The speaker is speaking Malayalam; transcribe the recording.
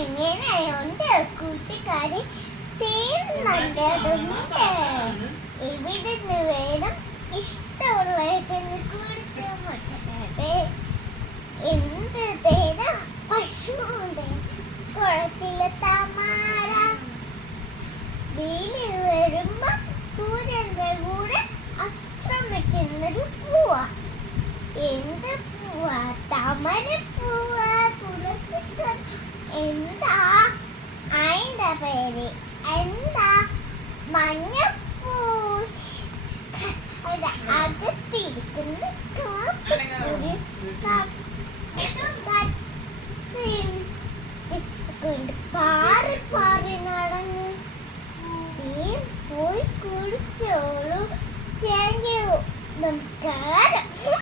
ഇങ്ങനെയുണ്ട് കൂട്ടുകാരി, തേൻ നല്ലതുണ്ട്. ഇവിടുന്ന് വേണം ഇഷ്ടമുള്ള ചെന്ന് കുടിച്ചാൽ മതി. എന്ത് തേനാ, പശുവിന്റെ കുളത്തിലെ താമര. വെയിൽ വരുമ്പോ സൂര്യന്റെ കൂടെ അസ്തമിക്കുന്നൊരു പൂവാ. എന്ത് പൂവാ? താമര പൂവാ, തുളസി. എന്താ അതിന്റെ പേര്? എന്താ? മഞ്ഞപ്പൂ. അകത്തിരിക്കുന്ന പാറി പാറി നടന്ന് പോയി കുടിച്ചോളൂ. Thank you. നമസ്കാരം.